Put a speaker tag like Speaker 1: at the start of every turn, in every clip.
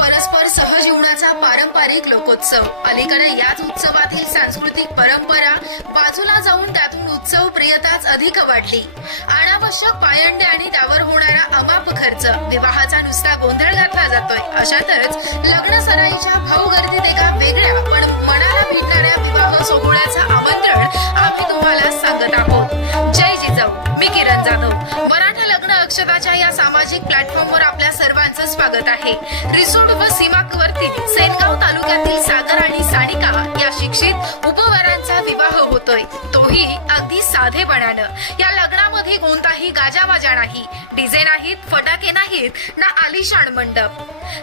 Speaker 1: परस्पर सहजीवनाचा पारंपरिक लोकोत्सव. अलीकडे याच उत्सवातील सांस्कृतिक परंपरा बाजूला जाऊन त्यातून उत्सव प्रियताच अधिक वाढली. अनावश्यक पायंडे आणि त्यावर होणारा अमाप खर्च विवाहाचा नुसता गोंधळ घातला जातोय. अशातच लग्न सराईच्या भाऊ गर्दीत एका वेगळ्या पण मनाला भिडणाऱ्या विवाह सोहळ्याचं आमंत्रण आम्ही तुम्हाला सांगत आहोत. जय जिजाऊ मी किरण जाधव मराठा लग्न या सामाजिक प्लॅटफॉर्मवर आपल्या सर्वांचं स्वागत आहे. रिसोड व सीमावर्ती सेनगाव तालुक्यातील सागर आणि सानिका या शिक्षित उपवरांचा विवाह होतोय. तोही अगदी साधेपणानं. या लग्नामध्ये कोणताही गाजावाजा नाही. डीजे नाहीत फटाके नाहीत ना आलिशान मंडप.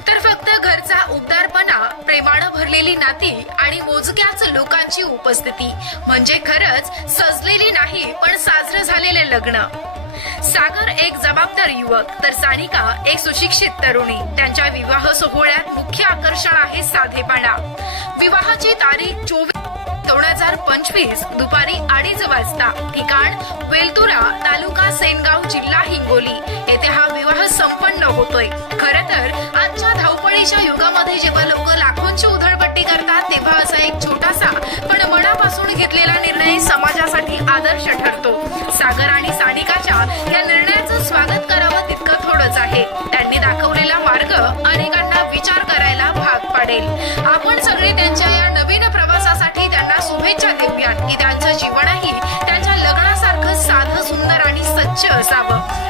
Speaker 1: तर फक्त घरचा उबदारपणा प्रेमानं भरलेली नाती आणि मोजक्याच लोकांची उपस्थिती. म्हणजे खरंच सजलेली नाही पण साजरं झालेले लग्न. सागर एक जबाबदार युवक तर सानिका एक सुशिक्षित तरुणी. त्यांच्या विवाह सोहळ्यात मुख्य आकर्षण आहे साधेपणा. विवाहाची तारीख चोवीस दोन हजार पंचवीस दुपारी अडीच वाजता. ठिकाण वेलतुरा तालुका सेनगाव जिल्हा हिंगोली. येथे हा विवाह संपन्न होतोय. खर तर आजच्या धावपळीच्या युगामध्ये जेव्हा लोक लाखोंची उधळपट्टी करतात तेव्हा आणि समाजासाठी आदर्श ठरतो. सागर आणि सानिकाच्या या निर्णयाचं स्वागत करावं तितकं थोडंच आहे. त्यांनी दाखवलेला मार्ग अनेकांना विचार करायला भाग पाडेल. आपण सगळे त्यांच्या या नवीन प्रवासासाठी त्यांना शुभेच्छा देऊयात की त्यांचं जीवनही त्यांच्या लग्नासारखं साधं सुंदर आणि स्वच्छ असावं.